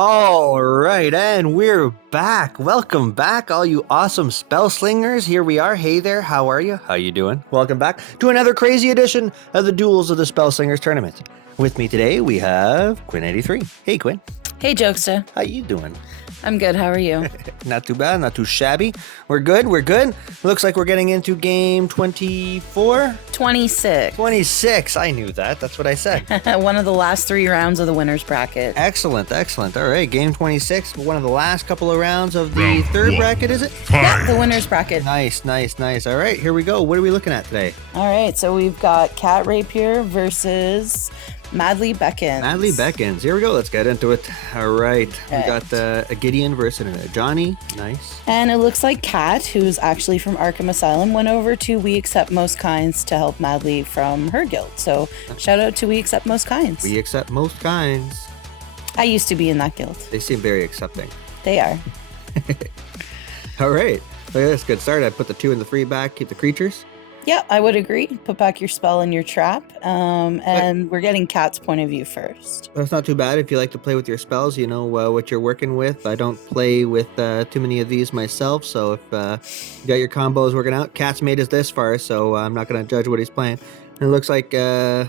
All right, and we're back. Welcome back, all you awesome Spellslingers. Here we are. Hey there, how are you? How you doing? Welcome back to another crazy edition of the Duels of the Spellslingers tournament. With me today, we have Quinn83. Hey, Quinn. Hey, Jokesta. How you doing? I'm good. How are you? Not too bad, not too shabby. We're good. Looks like we're getting into game 24? 26. 26. I knew that. That's what I said. One of the last 3 rounds of the winner's bracket. Excellent. All right, game 26. One of the last couple of rounds of the third bracket, is it? Yeah, the winner's bracket. Nice. All right, here we go. What are we looking at today? All right, so we've got CatRapier versus Madlybeckons. Madlybeckons. Here we go. Let's get into it. All right. We got a Gideon versus a Johnny. Nice. And it looks like Kat, who's actually from Arkham Asylum, went over to We Accept Most Kinds to help Madly from her guild. So shout out to We Accept Most Kinds. We accept most kinds. I used to be in that guild. They seem very accepting. They are. All right. Look at this. Good start. I put the 2 and the 3 back. Keep the creatures. Yeah, I would agree. Put back your spell and your trap. And we're getting Kat's point of view first. That's not too bad if you like to play with your spells. You know what you're working with. I don't play with too many of these myself. So if you got your combos working out, Kat's made us this far. So I'm not going to judge what he's playing. And it looks like a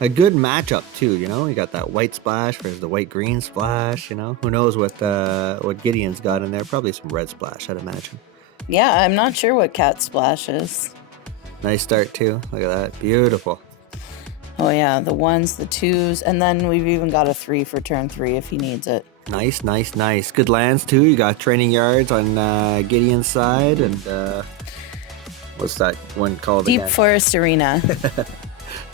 good matchup too. You know, you got that white splash versus the white-green splash. You know, who knows what Gideon's got in there. Probably some red splash, I'd imagine. Yeah, I'm not sure what Cat splash is. Nice start too. Look at that. Beautiful. Oh yeah, the 1s, the 2s, and then we've even got a 3 for turn 3 if he needs it. Nice. Good lands too. You got training yards on Gideon's side, and what's that one called Deep again? Forest Arena.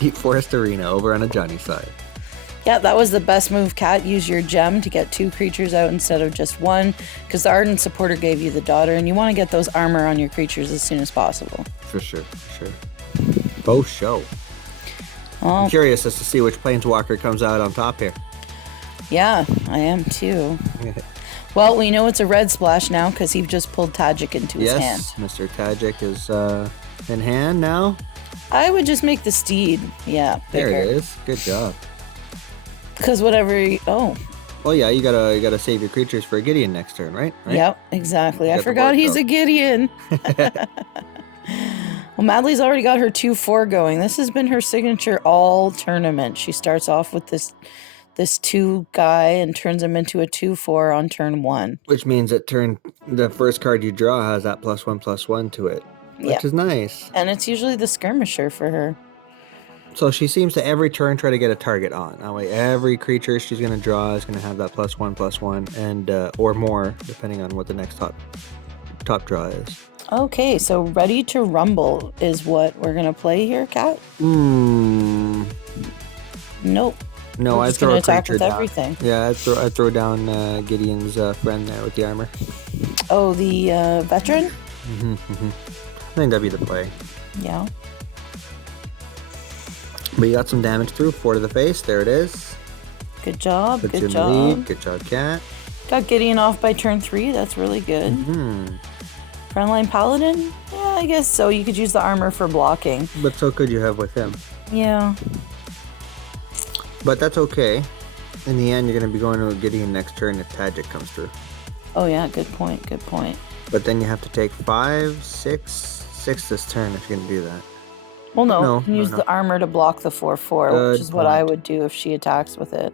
Deep Forest Arena over on a Johnny side. Yeah, that was the best move, Cat. Use your gem to get 2 creatures out instead of just 1, because the Ardent Supporter gave you the daughter, and you want to get those armor on your creatures as soon as possible. For sure. Both show. Well, I'm curious as to see which Planeswalker comes out on top here. Yeah, I am too. Well, we know it's a red splash now because he just pulled Tajik into his hand. Yes, Mr. Tajik is in hand now. I would just make the steed, bigger. There it is. Good job. Because whatever Well, yeah, you gotta save your creatures for a Gideon next turn, right? Yep, exactly. I forgot he's a Gideon. Well, Madly's already got her 2/4 going. This has been her signature all tournament. She starts off with this 2 guy and turns him into a 2/4 on turn 1. Which means that the first card you draw has that +1/+1 to it, which is nice. And it's usually the skirmisher for her. So she seems to every turn try to get a target on. That way every creature she's going to draw is going to have that +1/+1 and or more, depending on what the next top draw is. Okay, so Ready to Rumble is what we're going to play here, Kat? Nope. No, I'd throw a creature down. Everything. Yeah, I'd throw down Gideon's friend there with the armor. Oh, the veteran? I think that'd be the play. Yeah. But you got some damage through. 4 to the face. There it is. Good job. Puts Good you in job. the lead. Good job, Cat. Got Gideon off by turn 3. That's really good. Frontline Paladin? Yeah, I guess so. You could use the armor for blocking. But so could you have with him. Yeah. But that's okay. In the end, you're going to be going to a Gideon next turn if Tajik comes through. Oh, yeah. Good point. But then you have to take 5, 6 this turn if you're going to do that. Well, no. You can use the armor to block the 4/4, which is what I would do if she attacks with it.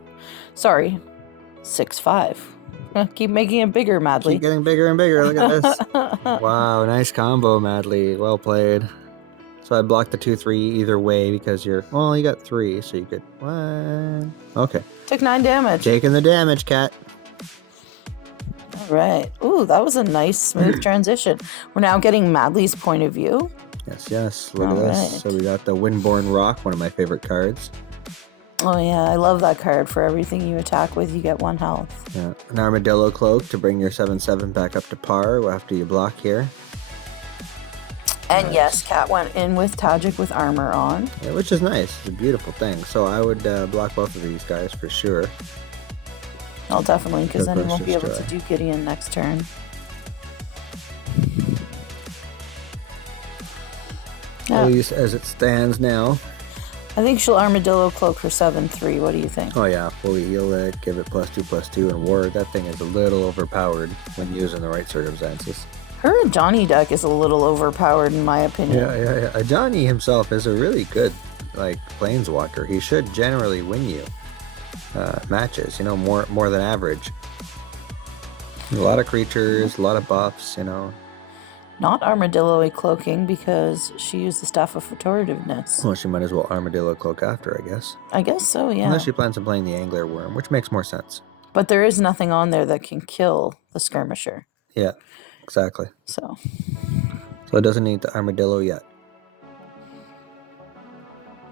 Sorry. 6/5. Keep making it bigger, Madly. Keep getting bigger and bigger. Look at this. Wow, nice combo, Madly. Well played. So I blocked the 2/3 either way because you got 3, so you could. What? Okay. Took 9 damage. Taking the damage, Cat. All right. Ooh, that was a nice, smooth transition. We're now getting Madly's point of view. Yes. Look at this. So we got the Windborn Rock, one of my favorite cards. Oh, yeah. I love that card. For everything you attack with, you get 1 health. Yeah. An Armadillo Cloak to bring your 7/7 back up to par after you block here. And yes, Cat went in with Tajik with armor on. Yeah, which is nice. It's a beautiful thing. So I would block both of these guys for sure. Oh, definitely, because then he won't be able to do Gideon next turn. At least as it stands now. I think she'll armadillo cloak her 7/3. What do you think? Oh yeah, fully heal it, give it +2/+2 and ward. That thing is a little overpowered when used in the right circumstances. Her Johnny deck is a little overpowered in my opinion. Yeah. Johnny himself is a really good planeswalker. He should generally win you matches, more than average. A lot of creatures, a lot of buffs, Not armadillo cloaking because she used the Staff of Retortiveness. Well, she might as well armadillo cloak after, I guess. I guess so, yeah. Unless she plans on playing the Angler Worm, which makes more sense. But there is nothing on there that can kill the Skirmisher. Yeah, exactly. So it doesn't need the armadillo yet.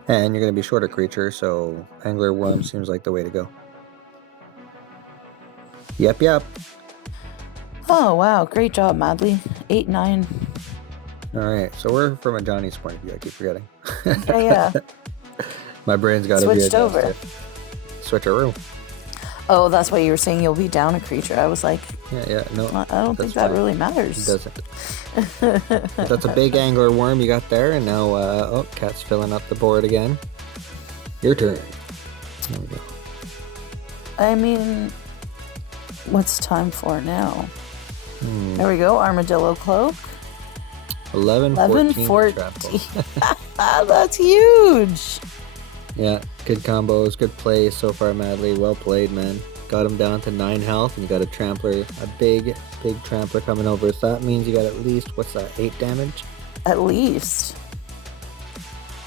And you're going to be short a creature, so Angler Worm seems like the way to go. Yep. Oh, wow. Great job, Madly. 8-9. All right. So we're from a Johnny's point of view. I keep forgetting. Yeah. My brain's got to be switched over. Switcheroo. Oh, that's why you were saying you'll be down a creature. I was like, yeah. No, I don't think that really matters. It doesn't. That's a big Angler Worm you got there. And now, Cat's filling up the board again. Your turn. There we go. I mean, what's time for now? There we go. Armadillo cloak. 11, 14. That's huge. Yeah, good combos, good play so far, Madly. Well played, man. Got him down to 9 health, and you got a Trampler, a big Trampler coming over. So that means you got at least, 8 damage? At least.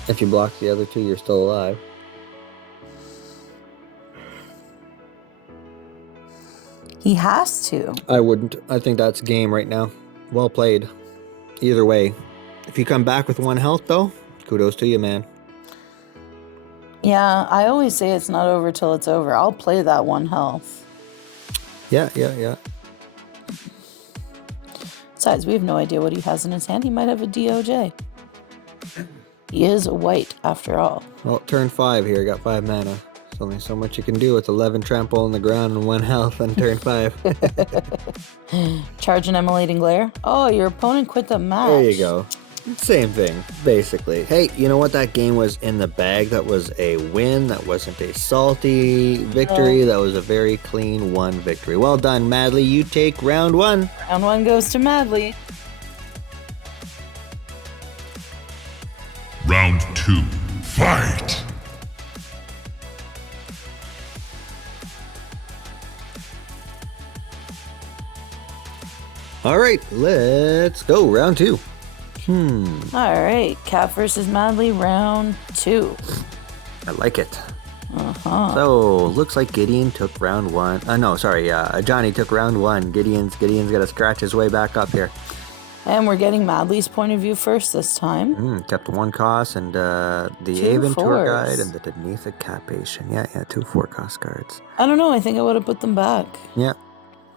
If you block the other 2, you're still alive. He has to. I wouldn't. I think that's game right now. Well played. Either way. If you come back with 1 health, though, kudos to you, man. Yeah, I always say it's not over till it's over. I'll play that 1 health. Yeah. Besides, we have no idea what he has in his hand. He might have a DOJ. He is white, after all. Well, turn 5 here. Got 5 mana. There's only so much you can do with 11 trample on the ground and 1 health on turn 5. Charge an Immolating Glare. Oh, your opponent quit the match. There you go. Same thing, basically. Hey, you know what? That game was in the bag. That was a win. That wasn't a salty victory. That was a very clean 1 victory. Well done, Madly. You take round 1. Round 1 goes to Madly. Round 2. Fight! All right, let's go. Round 2. All right, Cap versus Madly, round 2. I like it. So, looks like Gideon took round 1. Johnny took round 1. Gideon's got to scratch his way back up here. And we're getting Madly's point of view first this time. Kept 1 cost and the 2 Avon Tour 4s. Guide and the Denitha Capation. Yeah, 2 4-cost cards. I don't know. I think I would have put them back. Yeah.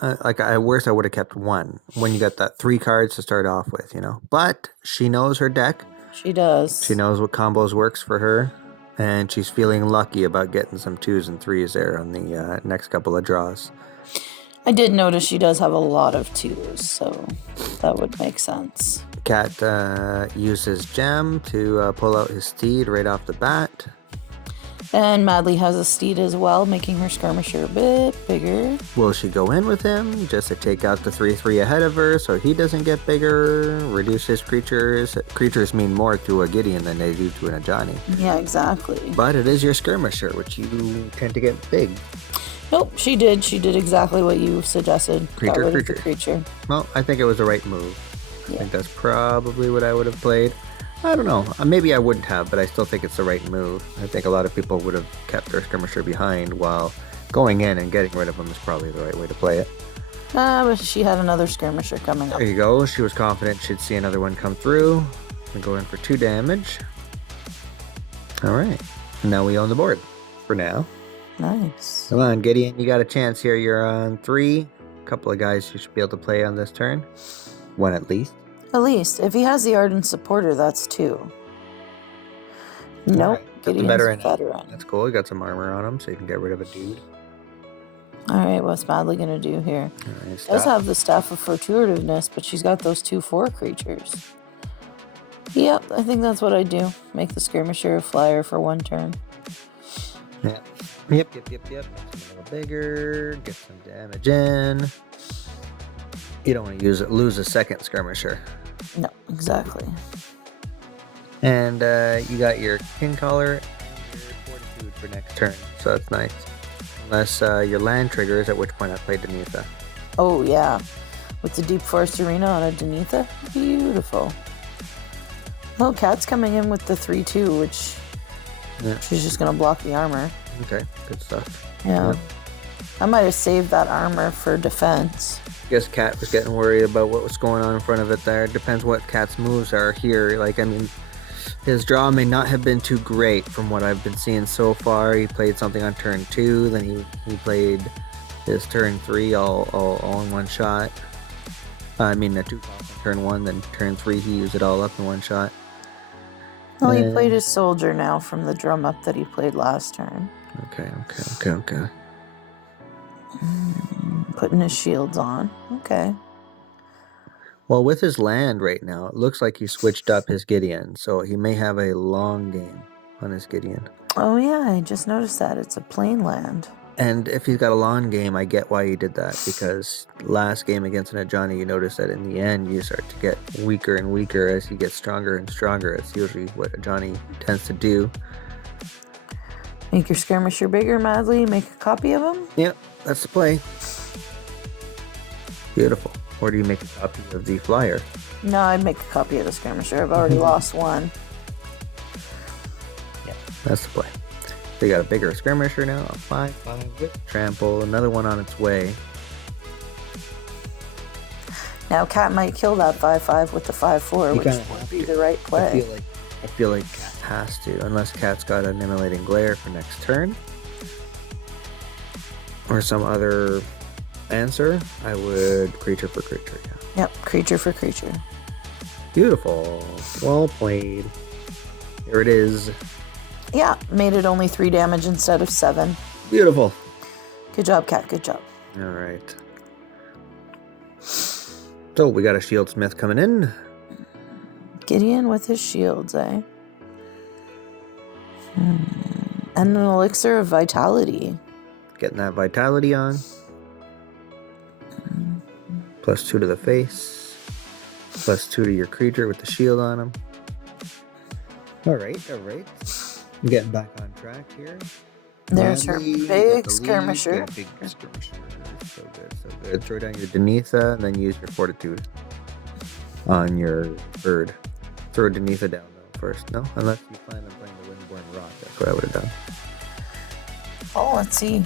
At worst, I would have kept 1 when you got that 3 cards to start off with, But she knows her deck. She does. She knows what combos works for her. And she's feeling lucky about getting some 2s and 3s there on the next couple of draws. I did notice she does have a lot of 2s, so that would make sense. Cat uses Gem to pull out his steed right off the bat. And Madly has a steed as well, making her Skirmisher a bit bigger. Will she go in with him just to take out the 3/3 ahead of her so he doesn't get bigger? Reduce his creatures. Creatures mean more to a Gideon than they do to an Ajani. Yeah, exactly. But it is your Skirmisher, which you tend to get big. Nope, she did. She did exactly what you suggested. Got rid of the creature. Well, I think it was the right move. Yeah. I think that's probably what I would have played. I don't know. Maybe I wouldn't have, but I still think it's the right move. I think a lot of people would have kept their Skirmisher behind, while going in and getting rid of them is probably the right way to play it. But she had another Skirmisher coming up. There you go. She was confident she'd see another one come through. We go in for 2 damage. All right. Now we own the board. For now. Nice. Come on, Gideon. You got a chance here. You're on 3. A couple of guys you should be able to play on this turn. 1 at least. At least. If he has the Ardent Supporter, that's 2. Nope. Right. Gideon's Veteran. veteran. That's cool. You got some armor on him, so you can get rid of a dude. Alright, what's Madly going to do here? All right, Does have the Staff of Fortuitiveness, but she's got those 2/4 creatures. Yep, I think that's what I do. Make the skirmisher a flyer for 1 turn. Yeah. Yep. Make them a little bigger. Get some damage in. You don't want to lose a second skirmisher. No, exactly. And you got your king collar and your fortitude for next turn, so that's nice. Unless your land triggers, at which point I play Denitha. Oh, yeah. With the Deep Forest Arena on a Denitha. Beautiful. Oh, Cat's coming in with the 3/2, which she's just going to block the armor. Okay, good stuff. Yeah. I might have saved that armor for defense. I guess Cat was getting worried about what was going on in front of it there. Depends what Cat's moves are here. Like, I mean, his draw may not have been too great from what I've been seeing so far. He played something on turn 2, then he played his turn 3 all in one shot. I mean, the 2 calls on turn 1, then turn 3 he used it all up in one shot. Well, he played his soldier now from the drum up that he played last turn. Okay. Putting his shields on. Okay. Well, with his land right now, it looks like he switched up his Gideon, so he may have a long game on his Gideon. Oh, yeah, I just noticed that. It's a plain land. And if he's got a long game, I get why he did that, because last game against an Ajani, you notice that in the end, you start to get weaker and weaker as he gets stronger and stronger. It's usually what Ajani tends to do. Make your skirmisher bigger, Madly. Make a copy of him. Yep, that's the play. Beautiful. Or do you make a copy of the flyer? No, I'd make a copy of the skirmisher. I've already lost one. Yeah, that's the play. So you got a bigger skirmisher now, a 5/5 with trample, another one on its way. Now, Cat might kill that 5/5 with the 5/4, You which kinda would have be to. the right play. I feel like Cat has to, unless Cat's got an immolating glare for next turn. Or some other answer, I would creature for creature, yeah. Yep, creature for creature. Beautiful. Well played. Here it is. Yeah, made it only 3 damage instead of 7. Beautiful. Good job, Cat. Good job. All right. So we got a shieldsmith coming in. Gideon with his shields, eh? And an elixir of vitality. Getting that vitality on. +2 to the face. +2 to your creature with the shield on him. All right. I'm getting back on track here. There's her Madly, you big got the skirmisher. lead, big skirmisher. So good. Throw down your Denitha and then use your fortitude on your bird. Throw Denitha down though first. No, unless you plan on playing the Windborn Rock. That's what I would have done. Oh, let's see.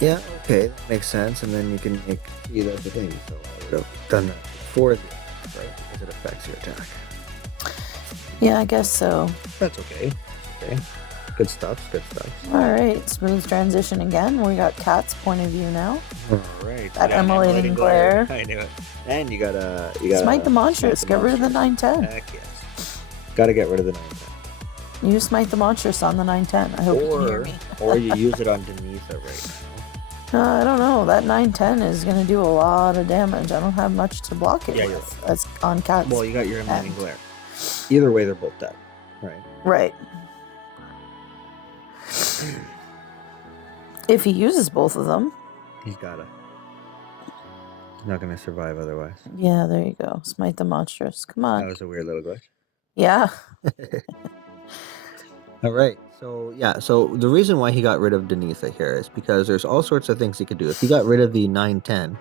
Yeah, okay, that makes sense. And then you can see that's the thing. So I would have done that before the attack, right? Because it affects your attack. Yeah, I guess so. That's okay. Okay. Good stuff. All right, smooth transition again. We got Cat's point of view now. All right. That immolating glare. I knew it. And you gotta Smite the monstrous. Get rid of the 9/10. Heck yes. Gotta get rid of the 9/10. You smite the monstrous on the 9/10. I hope you can hear me. Or you use it on Denitha right now. I don't know. That 9/10 is going to do a lot of damage. I don't have much to block it Yeah, with. That's on Cat's. Well, you got your immolating glare. Either way, they're both dead. Right. Right. If he uses both of them. He's gotta. He's not gonna survive otherwise. Yeah, there you go. Smite the monstrous. Come on. That was a weird little glitch. Yeah. All right. So the reason why he got rid of Denitha here is because there's all sorts of things he could do. If he got rid of the 9/10,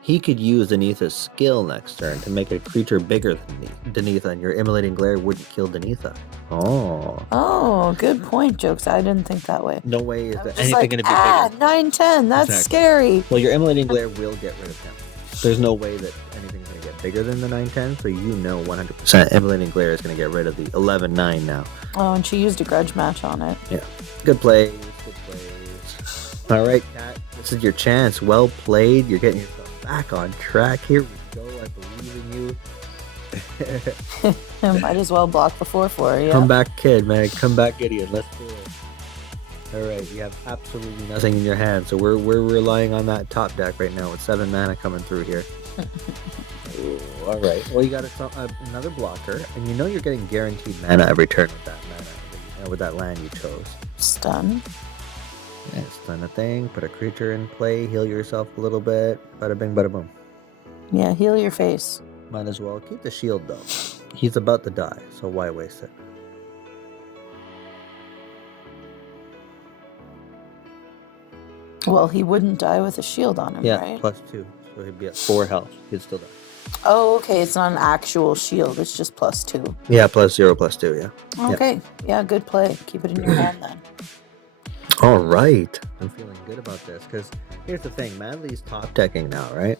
he could use Denitha's skill next turn to make a creature bigger than Denitha, and your immolating glare wouldn't kill Denitha. Oh, good point, Jokes. I didn't think that way. No way is that Just anything like, going to be bigger. 9/10. That's Exactly. scary. Well, your immolating glare will get rid of him. There's no way that anything's going to get bigger than the 9/10, so you know 100% immolating glare is going to get rid of the 11/9 now. Oh, and she used a grudge match on it. Yeah. Good plays. All right, Cat. This is your chance. Well played. You're getting yourself back on track. Here we go. I believe in you. Might as well block the 4/4. Yeah. Come back, kid, man. Come back, Gideon. Let's do it. All right. You have absolutely nothing in your hand, so we're relying on that top deck right now with 7 mana coming through here. all right. Well, you got another blocker, and you know you're getting guaranteed mana every turn with that mana, with that land you chose. Stun. Yeah, stun a thing, put a creature in play, heal yourself a little bit, bada bing, bada boom. Yeah, heal your face. Might as well keep the shield, though. He's about to die, so why waste it? Well, he wouldn't die with a shield on him, Yeah, right? +2, so he'd be at 4 health. He'd still die. Oh, okay. It's not an actual shield. It's just +2. Yeah, +0, +2, yeah. Okay. Yeah, good play. Keep it in your hand then. All right. I'm feeling good about this, because here's the thing. Madly's top decking now, right?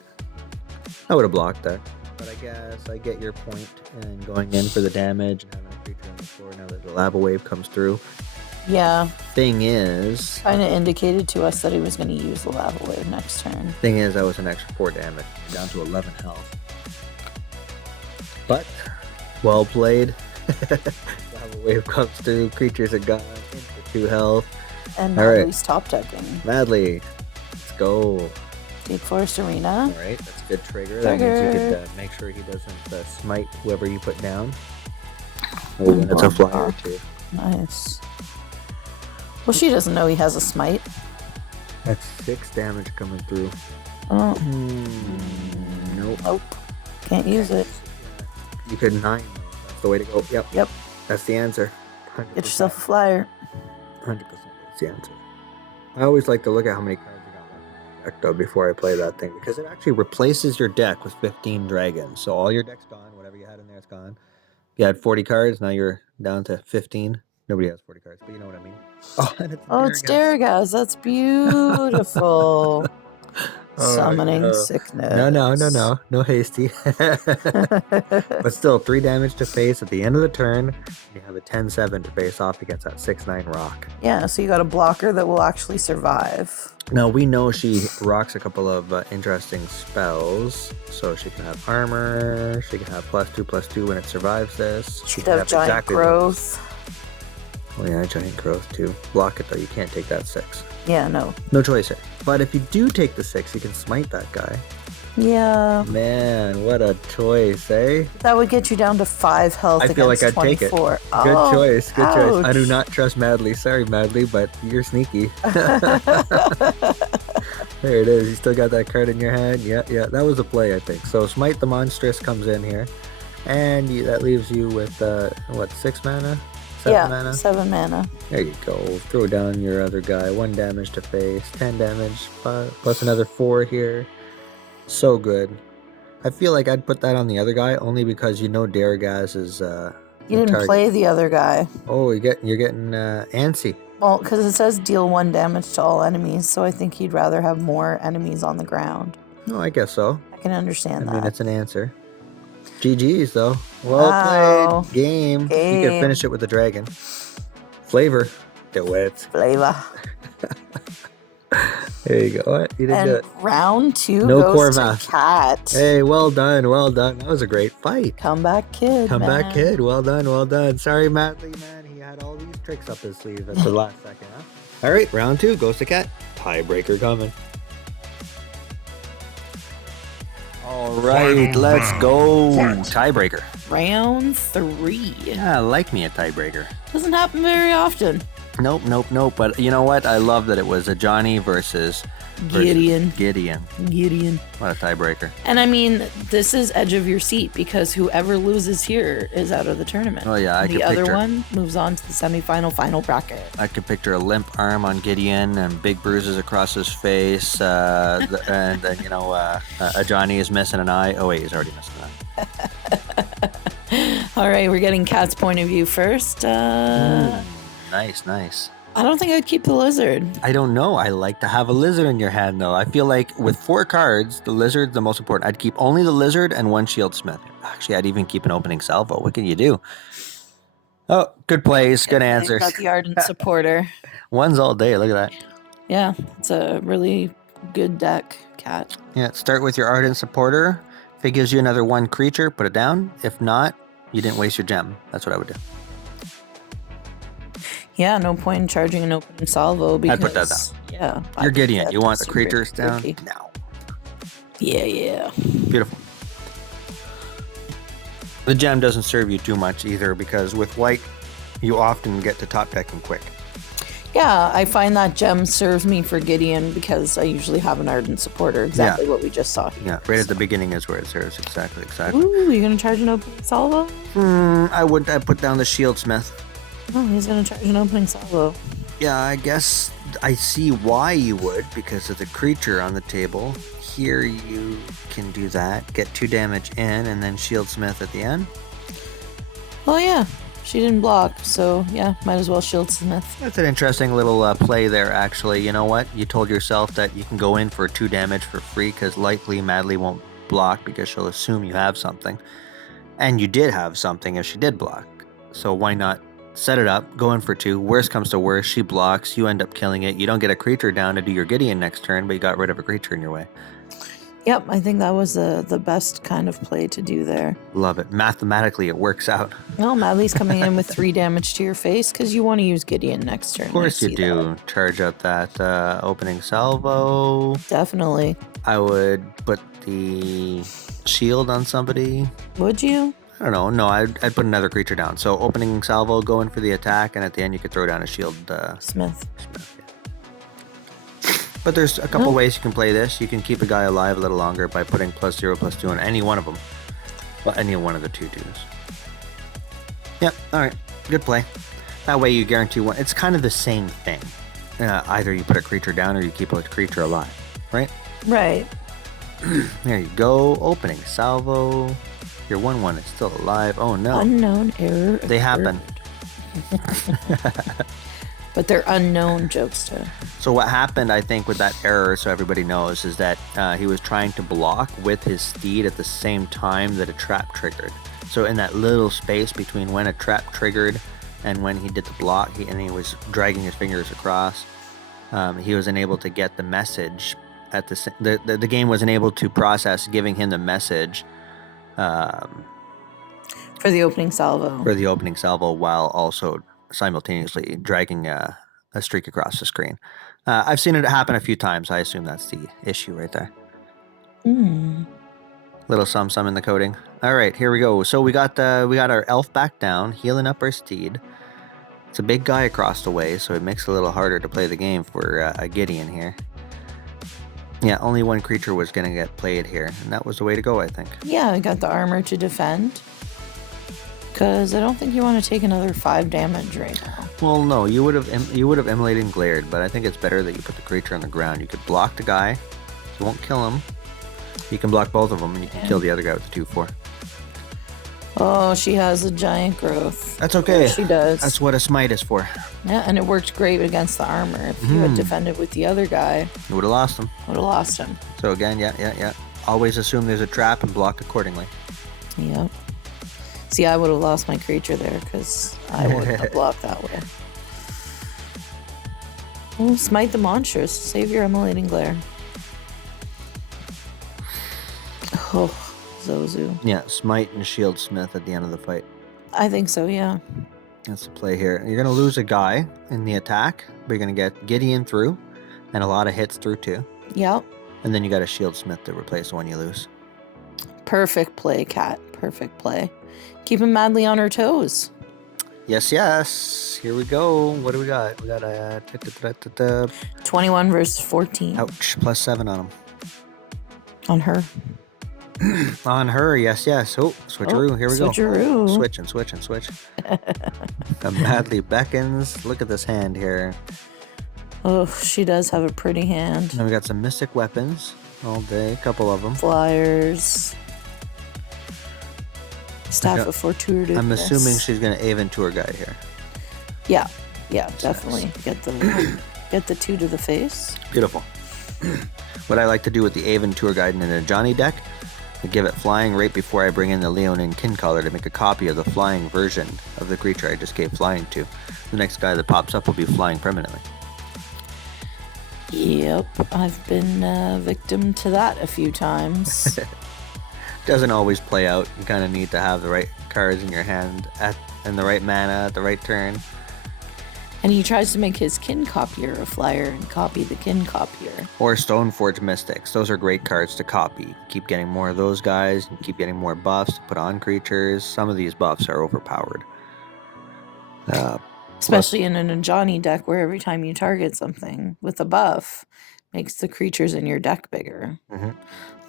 I would have blocked that, but I guess I get your point in going in for the damage and having a creature on the floor now that the lava wave comes through. Yeah. Thing is, Kind of indicated to us that he was going to use the lava wave next turn. that was an extra 4 damage, down to 11 health. But, well played. Lava wave comes through, creatures are gone, into 2 health. And All right. Madly's top decking. Madly, let's go. Deep Forest Arena. All right, that's a good trigger. That means you could make sure he doesn't smite whoever you put down. Oh, and it's a flyer too. Nice. Well, she doesn't know he has a smite. That's 6 damage coming through. Oh. Nope. Nope. Can't use it. You could 9 though. That's the way to go. Yep. Yep. That's the answer. 100%. Get yourself a flyer. 100% that's the answer. I always like to look at how many cards you got left in your deck though before I play that thing, because it actually replaces your deck with 15 dragons. So all your deck's gone. Whatever you had in there is gone. You had 40 cards. Now you're down to 15. Nobody has 40 cards, but you know what I mean. Oh, and It's Daragaz. That's beautiful. Summoning sickness. No hasty. But still, 3 damage to face at the end of the turn. You have a 10-7 to face off against that 6-9 rock. Yeah, so you got a blocker that will actually survive. Now, we know she rocks a couple of interesting spells. So she can have armor. She can have +2/+2 when it survives this. She could have giant growth. Well, yeah, giant growth too. Block it though. You can't take that 6. Yeah, no. No choice here. But if you do take the 6, you can smite that guy. Yeah. Man, what a choice, eh? That would get you down to 5 health I feel like against I'd take it. 24. Good choice. Good choice. I do ouch. not trust Madly. Sorry, Madly, but you're sneaky. There it is. You still got that card in your hand. Yeah. That was a play, I think. So Smite the Monstrous comes in here. And that leaves you with, 6 mana? 7 mana? 7 mana. There you go. Throw down your other guy. 1 damage to face. 10 damage. Plus another 4 here. So good. I feel like I'd put that on the other guy only because you know Daragaz is You didn't play the other guy. Oh, you're getting antsy. Well, because it says deal 1 damage to all enemies, so I think he'd rather have more enemies on the ground. No, I guess so. I can understand that. I mean, it's an answer. GG's though. Well played. Game. You can finish it with the dragon. Flavor. Do it. Flavor. There you go. What? You didn't do it. Round 2 No goes to Corvath. Cat. Hey, well done. That was a great fight. Comeback kid. Comeback kid. Well done. Sorry, Madly, man. He had all these tricks up his sleeve at the last second, huh? All right, round 2 goes to Cat. Tiebreaker coming. All right, let's go. Tiebreaker. Round 3. Yeah, I like me a tiebreaker. Doesn't happen very often. Nope. But you know what? I love that it was a Johnny versus Gideon. What a tiebreaker. And I mean, this is edge of your seat because whoever loses here is out of the tournament. Oh yeah, the other one moves on to the semifinal final bracket. I could picture a limp arm on Gideon and big bruises across his face, and then a Johnny is missing an eye. Oh wait, he's already missing an eye. All right, we're getting Cat's point of view first. Nice. I don't think I'd keep the lizard. I don't know. I like to have a lizard in your hand, though. I feel like with 4 cards, the lizard's the most important. I'd keep only the lizard and 1 shield smith. Actually, I'd even keep an opening salvo. What can you do? Oh, good plays. Good answers. Got the ardent supporter. One's all day. Look at that. Yeah, it's a really good deck, Cat. Yeah, start with your ardent supporter. If it gives you another 1 creature, put it down. If not, you didn't waste your gem. That's what I would do. Yeah, no point in charging an opening salvo because... I'd put that down. Yeah. You're Gideon. You want the creatures down? Tricky. No. Yeah. Beautiful. The gem doesn't serve you too much either, because with white, you often get to top decking quick. Yeah, I find that gem serves me for Gideon because I usually have an Ardent supporter. Exactly what we just saw here. Yeah, right at the beginning is where it serves. Exactly. Ooh, you gonna charge an opening salvo? I put down the Shieldsmith. Oh, he's gonna charge an opening salvo. Yeah, I guess I see why you would, because of the creature on the table. Here you can do that. Get 2 damage in, and then Shieldsmith at the end. Oh yeah, she didn't block, so yeah, might as well Shieldsmith. That's an interesting little play there, actually. You know what? You told yourself that you can go in for 2 damage for free, because likely Madly won't block because she'll assume you have something. And you did have something if she did block. So why not set it up, go in for 2. Worst comes to worst, she blocks, you end up killing it. You don't get a creature down to do your Gideon next turn, but you got rid of a creature in your way. Yep, I think that was the best kind of play to do there. Love it. Mathematically, it works out. No, Madly's coming in with 3 damage to your face because you want to use Gideon next turn. Of course you do. That. Charge up that opening salvo. Definitely. I would put the shield on somebody. Would you? I don't know. No, I'd put another creature down. So opening salvo, go in for the attack, and at the end you could throw down a shield. Smith. Yeah. But there's a couple ways you can play this. You can keep a guy alive a little longer by putting +0/+2 on any one of them. Well, any one of the 2 dudes. Yep, alright. Good play. That way you guarantee one. It's kind of the same thing. Either you put a creature down or you keep a creature alive. Right? Right. There you go. Opening salvo. Your 1/1 is still alive. Oh no. Unknown error. They happen. But they're unknown, Jokesta. So what happened, I think, with that error, so everybody knows, is that he was trying to block with his steed at the same time that a trap triggered. So in that little space between when a trap triggered and when he did the block, and he was dragging his fingers across, he was unable to get the message. The game wasn't able to process giving him the message for the opening salvo. For the opening salvo, while also simultaneously dragging a streak across the screen. I've seen it happen a few times. I assume that's the issue right there. Little sum in the coding. All right, here we go. So we got our elf back down, healing up our steed. It's a big guy across the way, so it makes it a little harder to play the game for a Gideon here. Yeah, only 1 creature was going to get played here, and that was the way to go, I think. Yeah, I got the armor to defend. Because I don't think you want to take another 5 damage right now. Well, no, you would have immolated and glared, but I think it's better that you put the creature on the ground. You could block the guy. You won't kill him. You can block both of them, and you can kill the other guy with the 2/4. Oh, she has a giant growth. That's okay. Yeah, she does. That's what a smite is for. Yeah, and it worked great against the armor. If you had defended with the other guy, you would have lost him. So again, yeah. Always assume there's a trap and block accordingly. Yep. See, I would have lost my creature there because I wouldn't have blocked that way. Oh, smite the monstrous. Save your immolating glare. Oh, Zozu. Yeah, smite and Shieldsmith at the end of the fight. I think so, yeah. That's the play here. You're going to lose a guy in the attack, but you're going to get Gideon through and a lot of hits through too. Yep. And then you got a Shieldsmith to replace the one you lose. Perfect play, Cat. Perfect play. Keeping Madly on her toes. Yes. Here we go. What do we got? We got a 21 versus 14. Ouch. +7 on him. On her. On her. Yes. Oh, switcheroo. Here we go. Switcheroo. Switch. The Madlybeckons. Look at this hand here. Oh, she does have a pretty hand. And we got some mystic weapons all day. A couple of them. Flyers. Staff of Fortuitous. I'm assuming she's going to Aven Tour Guide here. Yeah, definitely. Get the 2 to the face. Beautiful. What I like to do with the Aven Tour Guide in a Johnny deck, I give it flying right before I bring in the Leonin Kincaller to make a copy of the flying version of the creature I just gave flying to. The next guy that pops up will be flying permanently. Yep, I've been a victim to that a few times. Doesn't always play out. You kind of need to have the right cards in your hand and the right mana at the right turn. And he tries to make his kin copier a flyer and copy the kin copier. Or Stoneforge Mystics. Those are great cards to copy. Keep getting more of those guys. And keep getting more buffs to put on creatures. Some of these buffs are overpowered. Especially in an Ajani deck where every time you target something with a buff, makes the creatures in your deck bigger. Mm-hmm.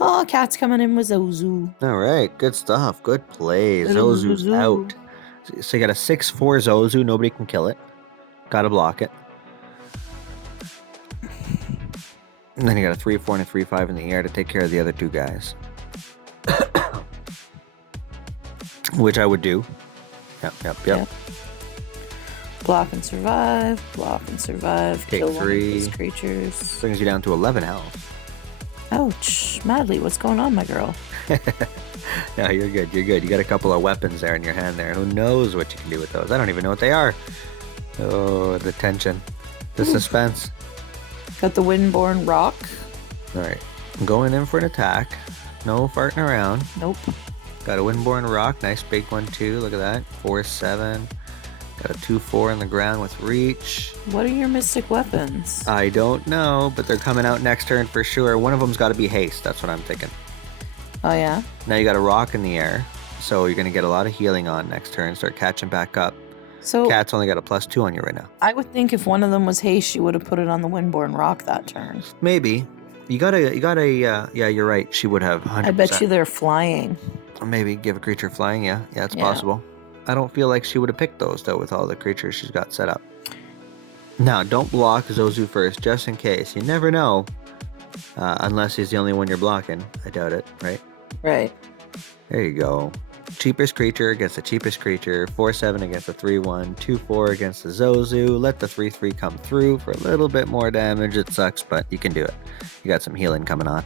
Oh, Cat's coming in with Zozu. All right, good stuff. Good play. Little Zozu's Zozu. out. So you got a 6/4 Zozu. Nobody can kill it. Gotta block it. And then you got a 3/4 and a 3/5 in the air to take care of the other two guys. Which I would do. Yep. Block and survive. Block and survive. Take Kill one of 3. these creatures. Brings you down to 11 health. Ouch. Madly, what's going on, my girl? No, you're good. You're good. You got a couple of weapons there in your hand there. Who knows what you can do with those? I don't even know what they are. Oh, the tension. The suspense. Got the Windborn Rock. All right. I'm going in for an attack. No farting around. Nope. Got a Windborn Rock. Nice big one, too. Look at that. 4/7. Got a 2/4 on the ground with reach. What are your mystic weapons? I don't know, but they're coming out next turn for sure. One of them's got to be haste. That's what I'm thinking. Oh, yeah? Now you got a rock in the air. So you're going to get a lot of healing on next turn. Start catching back up. So Cat's only got a +2 on you right now. I would think if one of them was haste, you would have put it on the Windborn Rock that turn. Maybe. You got a, yeah, you're right. She would have 100%. I bet you they're flying. Maybe give a creature flying, yeah. Yeah, it's possible. I don't feel like she would have picked those, though, with all the creatures she's got set up. Now, don't block Zozu first, just in case. You never know. Unless he's the only one you're blocking. I doubt it, right? Right. There you go. Cheapest creature against the cheapest creature. 4/7 against the 3/1. 2/4 against the Zozu. Let the 3/3 come through for a little bit more damage. It sucks, but you can do it. You got some healing coming on.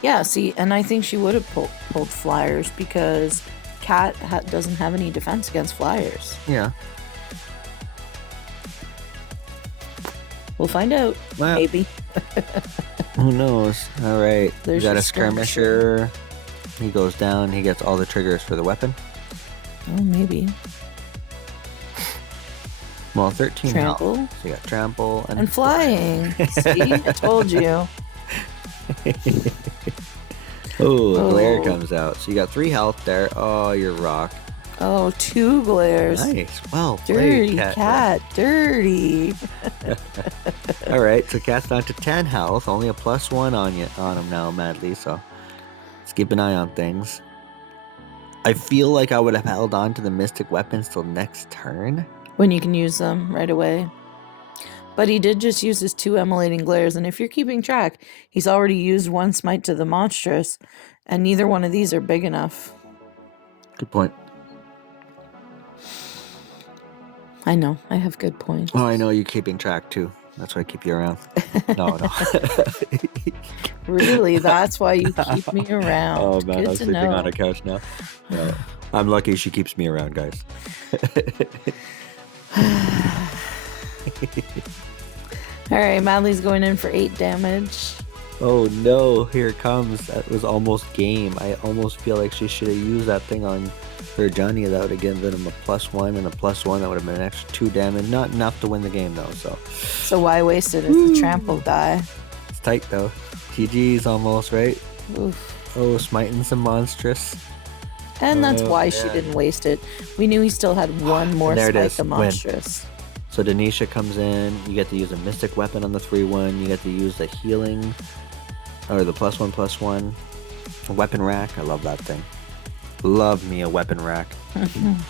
Yeah, see, and I think she would have pulled flyers because Cat doesn't have any defense against flyers. Yeah. We'll find out. Well, maybe. Who knows? All right. There's We got your a skirmisher. He goes down. He gets all the triggers for the weapon. Oh, maybe. Well, 13 Trample. health. So you got trample And flying. See? I told you. Oh, glare comes out. So you got 3 health there. Oh, you're rock. Oh, 2 glares. Nice. Well Dirty played, cat. Dirty. All right, so Cat's down to 10 health. Only a +1 on him now, Madly. So let's keep an eye on things. I feel like I would have held on to the Mystic Weapons till next turn. When you can use them right away. But he did just use his 2 Emulating Glares, and if you're keeping track, he's already used 1 Smite to the Monstrous, and neither one of these are big enough. Good point. I know, I have good points. Oh, I know you're keeping track too. That's why I keep you around. No. Really? That's why you keep me around. Oh man, Good I'm to sleeping know. on a couch now. No, I'm lucky she keeps me around, guys. Alright, Madly's going in for 8 damage. Oh no, here it comes. That was almost game. I almost feel like she should have used that thing on her Johnny. That would have given him a +1 and a +1. That would have been an extra 2 damage. Not enough to win the game though, So why waste it as the trample die? it's tight though. TG's almost, right? Oof. Oh, smiting some monstrous. And that's why she man. didn't waste it. We knew he still had one more There it Smite is. the Win. Monstrous. So Denisha comes in, you get to use a Mystic Weapon on the 3/1, you get to use the healing, or the +1/+1 weapon rack. I love that thing. Love me a weapon rack. And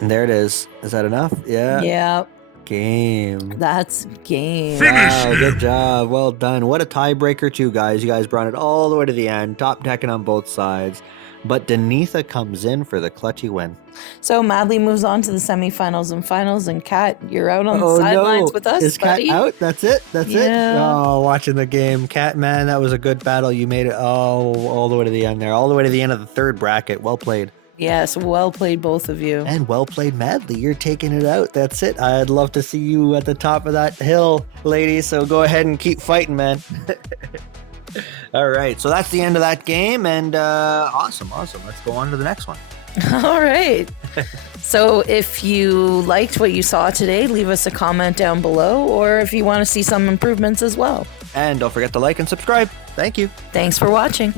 there it is. Is that enough? Yeah. Yep, Game. that's game. Wow, good job. Well done. What a tiebreaker too, guys. You guys brought it all the way to the end. Top decking on both sides. But Denitha comes in for the clutchy win. So Madly moves on to the semifinals and finals, and Kat, you're out on the sidelines with us, Is buddy. Cat out? That's it? That's it? Yeah. Oh, watching the game. Cat, man, that was a good battle. You made it all the way to the end there. All the way to the end of the third bracket. Well played. Yes, well played, both of you. And well played, Madly. You're taking it out. That's it. I'd love to see you at the top of that hill, lady. So go ahead and keep fighting, man. All right. So that's the end of that game. And awesome. Let's go on to the next one. All right. So if you liked what you saw today, leave us a comment down below, or if you want to see some improvements as well. And don't forget to like and subscribe. Thank you. Thanks for watching.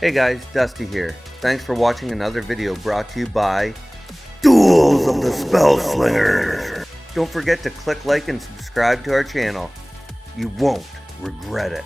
Hey guys, Dusty here. Thanks for watching another video brought to you by Duels of the Spellslingers. Don't forget to click like and subscribe to our channel. You won't regret it.